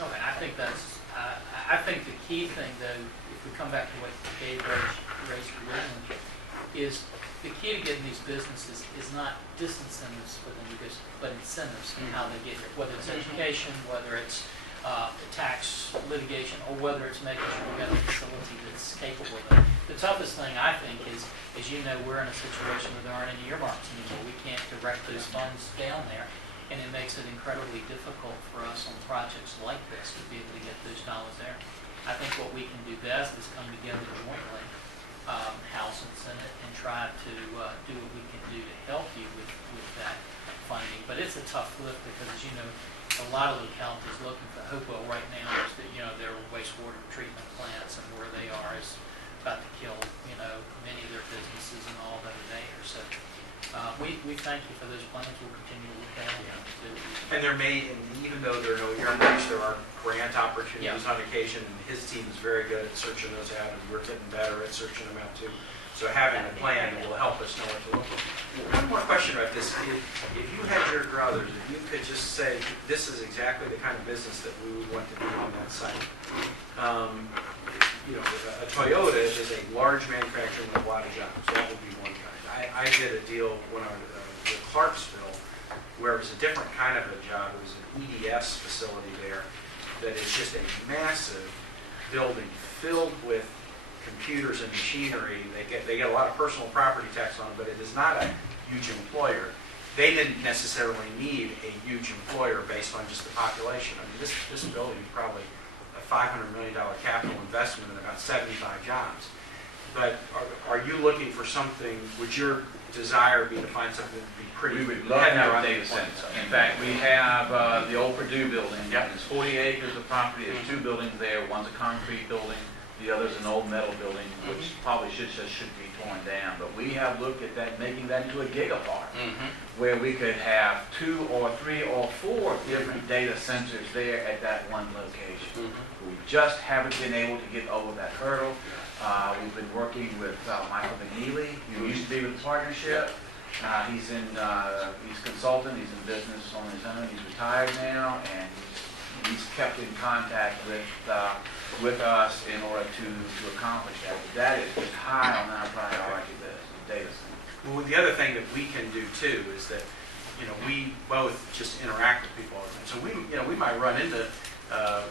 Okay, I think the key thing, though, if we come back to what Dave raised originally, is the key to getting these businesses is not disincentives for them, but incentives in how they get here, whether it's education, whether it's tax litigation, or whether it's making sure we have a facility that's capable of it. The toughest thing, I think, is, as you know, we're in a situation where there aren't any earmarks anymore. We can't direct those funds down there, and it makes it incredibly difficult for us on projects like this to be able to get those dollars there. I think what we can do best is come together jointly, House and Senate, and try to do what we can do to help you with that funding. But it's a tough lift because, as you know, a lot of localities looking for Hopewell right now is that, their wastewater treatment plants and where they are is about to kill, many of their businesses and all that are there. So we thank you for those plans. We'll continue to look at them. And even though there are no earmarks, there are grant opportunities on occasion, and his team is very good at searching those out, and we're getting better at searching them out too. So having a plan will help us know what to look for. One more question about this. If you had your druthers, if you could just say, this is exactly the kind of business that we would want to do on that site. A Toyota is a large manufacturer with a lot of jobs. That would be one kind. I did a deal when I was with Clarksville, where it was a different kind of a job. It was an EDS facility there that is just a massive building filled with computers and machinery. They get a lot of personal property tax on it, but it is not a huge employer. They didn't necessarily need a huge employer based on just the population. I mean, this building is probably a $500 million capital investment and about 75 jobs. But are you looking for something, would your desire be to find something that would be pretty We would love to heavy have on a the data center. employment side? In fact, we have the old Purdue building. Yep. It's 40 acres of property. There's two buildings there. One's a concrete building. The other's an old metal building, which probably should be torn down. But we have looked at that, making that into a gigapark, where we could have 2 or 3 or 4 different data centers there at that one location. We just haven't been able to get over that hurdle. We've been working with Michael McNeely, who used to be with the partnership. He's consultant. He's in business on his own. He's retired now, and he's kept in contact with us in order to accomplish that. But that is just high on our priority list, the data center. Well, the other thing that we can do too is that, we both just interact with people all the time. So we might run into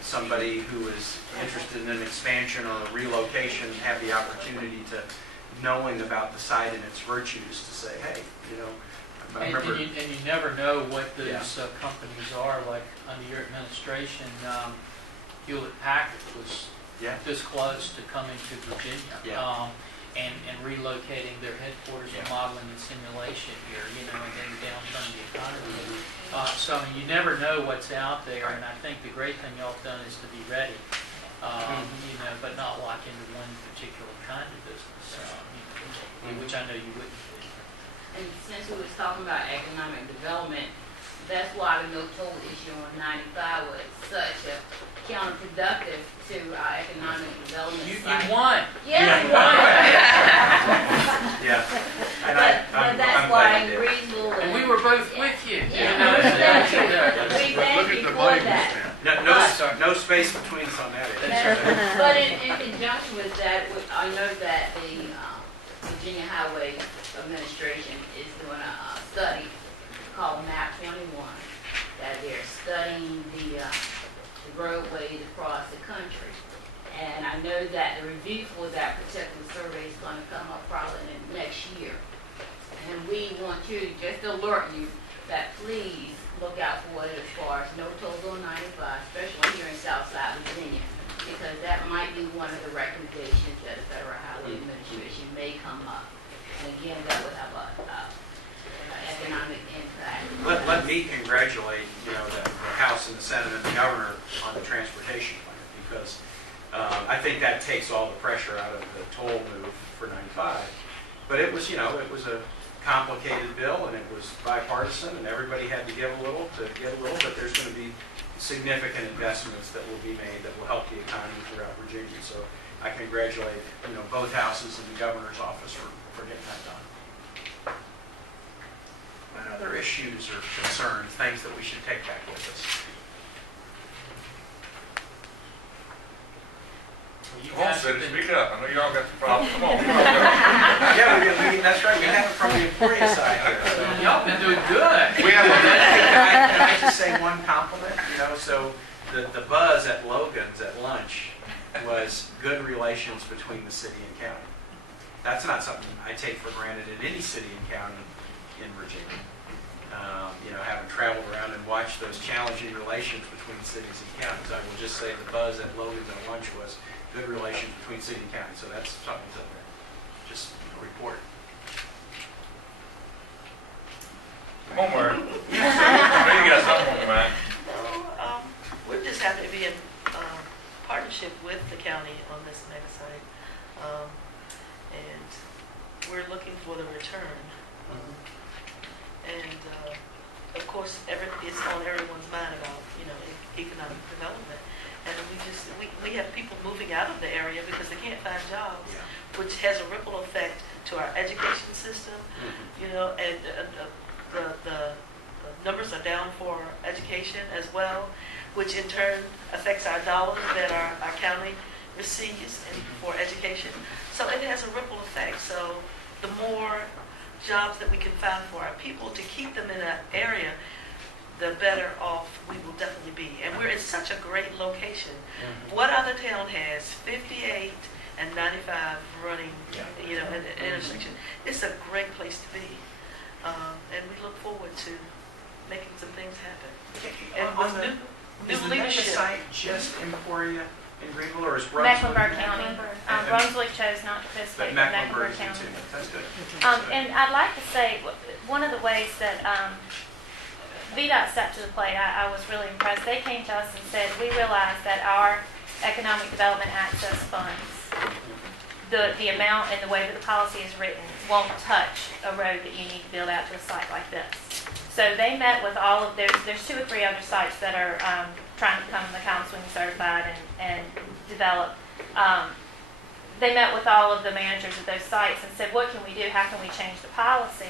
somebody who is interested in an expansion or a relocation, have the opportunity to, knowing about the site and its virtues, to say, hey, I remember. And you never know what those Yeah. companies are. Like under your administration, Hewlett Packard was Yeah. this close to coming to Virginia. Yeah. And relocating their headquarters for modeling and simulation here, and then downturn the economy. So I mean, you never know what's out there, and I think the great thing y'all have done is to be ready, but not lock into one particular kind of business, which I know you wouldn't do. And since we was talking about economic development, that's why the no-toll issue on 95 was such a counterproductive to our economic development. You cycle. won. Yes, we won. Yeah. And But that's I'm why glad you did. reasonable. And we were both with you. Yeah, we thank you for that. No space between us on that. But in conjunction with that, I know that the Virginia Highway Administration is doing a study called MAP 21, that they're studying the roadways across the country. And I know that the review for that particular survey is going to come up probably in the next year. And we want to just alert you that please look out for it as far as no tolls on 95, especially here in Southside Virginia, because that might be one of the recommendations that the Federal Highway Administration may come up. And again, that would have an economic impact. Let me congratulate, the House and the Senate and the Governor on the transportation plan, because I think that takes all the pressure out of the toll move for 95. But it was, it was a complicated bill, and it was bipartisan, and everybody had to give a little but there's going to be significant investments that will be made that will help the economy throughout Virginia. So I congratulate, both houses and the Governor's office for getting that done. What other issues or concerns, things that we should take back with us? Come on, City, speak up. I know y'all got some problems. Come on. Yeah, that's right. We have it from the Emporia side here. So. Y'all been doing good. We have. Can I just say one compliment? So the buzz at Logan's at lunch was good relations between the city and county. That's not something I take for granted in any city and county in Virginia. Having traveled around and watched those challenging relations between cities and counties, I will just say the buzz at Logan's at lunch was good relations between city and county. So that's something to just report. Come on, Murray. You got something on your mind. We're just happy to be in partnership with the county on this mega site. And we're looking for the return. And of course, it's on everyone's mind about, economic development. And we have people moving out of the area because they can't find jobs, which has a ripple effect to our education system, and the numbers are down for education as well, which in turn affects our dollars that our county receives for education. location. So it has a ripple effect. So the more jobs that we can find for our people to keep them in an area, the better off we will definitely be. And we're in such a great location. What other town has 58 and 95 running, you know, in the intersection? It's a great place to be. And we look forward to making some things happen. And On with the, new is the mega leadership. site just Emporia in Greenville, or is Brunswick? Mecklenburg County. And- Brunswick chose not to participate, But but Mecklenburg Mecklenburg is County. too. That's good. And I'd like to say, one of the ways that VDOT stepped to the plate, I was really impressed. They came to us and said, we realize that our Economic Development Access Funds, the amount and the way that the policy is written, won't touch a road that you need to build out to a site like this. So they met with all of, there's 2 or 3 other sites that are trying to become McCollum Swing certified and develop. They met with all of the managers of those sites and said, what can we do? How can we change the policy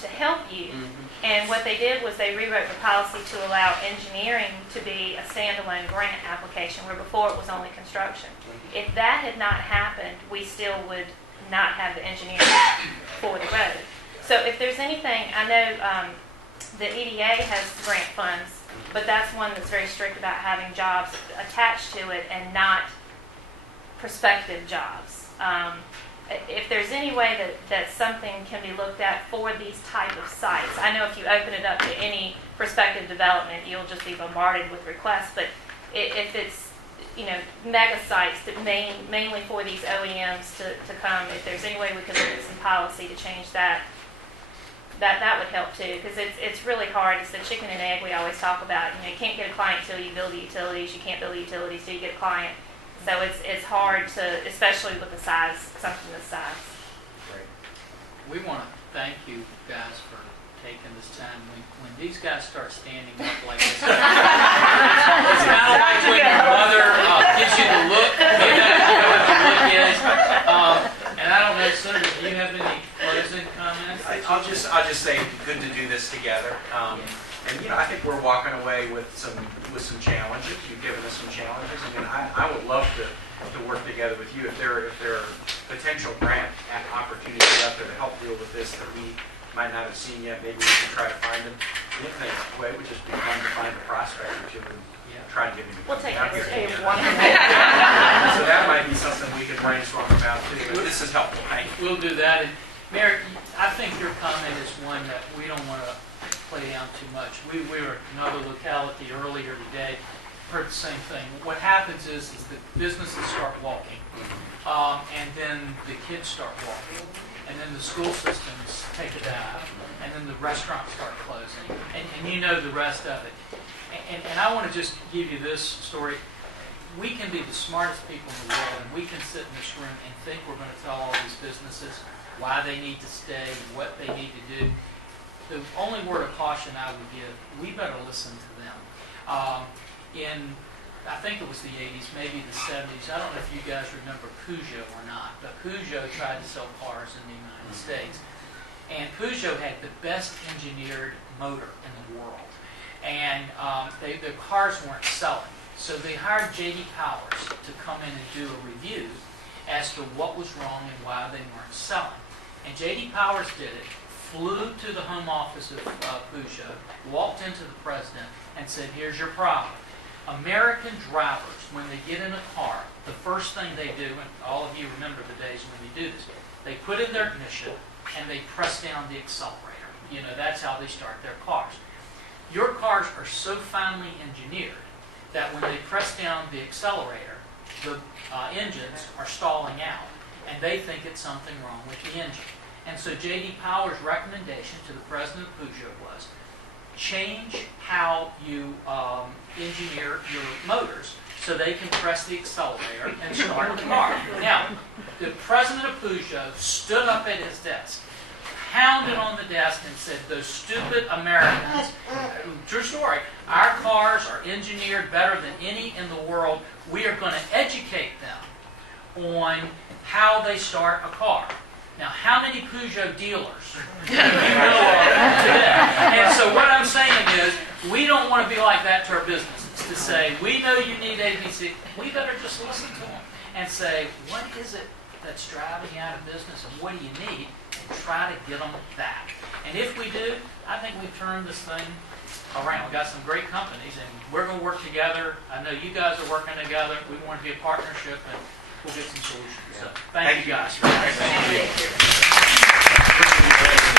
to help you? And what they did was they rewrote the policy to allow engineering to be a standalone grant application, where before it was only construction. If that had not happened, we still would not have the engineering for the road. So if there's anything, I know the EDA has grant funds, but that's one that's very strict about having jobs attached to it and not prospective jobs. If there's any way that something can be looked at for these type of sites, I know if you open it up to any prospective development, you'll just be bombarded with requests, but if it's, you know, mega sites that mainly for these OEMs to come, if there's any way we could look at some policy to change that would help too, because it's really hard. It's the chicken and egg we always talk about. You know, you can't get a client till you build the utilities. You can't build the utilities till you get a client. So it's hard to, especially with the size, something this size. Great. We want to thank you guys for taking this time. When these guys start standing up like this, it's kind of like when your mother gives you the look. You know what the look is. And I don't know, Senator, do you have any closing comments? I'll just say, good to do this together. And you know, I think we're walking away with some challenges. You've given us some challenges, and I would love to work together with you if there are potential grant opportunities out there to help deal with this that we might not have seen yet. Maybe we can try to find them. The nickname way would just be fun to find a prospect or two and try to get them to We'll come take down this here. to one. So that might be something we could brainstorm about too. But this is helpful. Thank you. We'll do that. And Mary, I think your comment is one that we don't want to play down too much. We were in another locality earlier today, heard the same thing. What happens is that businesses start walking, and then the kids start walking, and then the school systems take a dive, and then the restaurants start closing, and you know the rest of it. And I want to just give you this story. We can be the smartest people in the world, and we can sit in this room and think we're going to tell all these businesses why they need to stay, what they need to do. The only word of caution I would give, we better listen to them. I think it was the 80s, maybe the 70s, I don't know if you guys remember Peugeot or not, but Peugeot tried to sell cars in the United States. And Peugeot had the best engineered motor in the world. And the cars weren't selling. So they hired J.D. Powers to come in and do a review as to what was wrong and why they weren't selling. And J.D. Powers did it, flew to the home office of Peugeot, walked into the president and said, here's your problem. American drivers, when they get in a car, the first thing they do, and all of you remember the days when they do this, they put in their ignition and they press down the accelerator. You know, that's how they start their cars. Your cars are so finely engineered that when they press down the accelerator, the engines are stalling out, and they think it's something wrong with the engine. And so J.D. Powers' recommendation to the president of Peugeot was, change how you engineer your motors so they can press the accelerator and start the car. Now, the president of Peugeot stood up at his desk, pounded on the desk and said, those stupid Americans, true story, our cars are engineered better than any in the world. We are going to educate them on how they start a car. Now, how many Peugeot dealers do you know of today? And so what I'm saying is, we don't want to be like that to our businesses, to say, we know you need ABC. We better just listen to them and say, what is it that's driving you out of business and what do you need, and try to get them that. And if we do, I think we've turned this thing around. We've got some great companies, and we're going to work together. I know you guys are working together. We want to be a partnership, and we'll get some solutions. So, thank you guys. Thank you.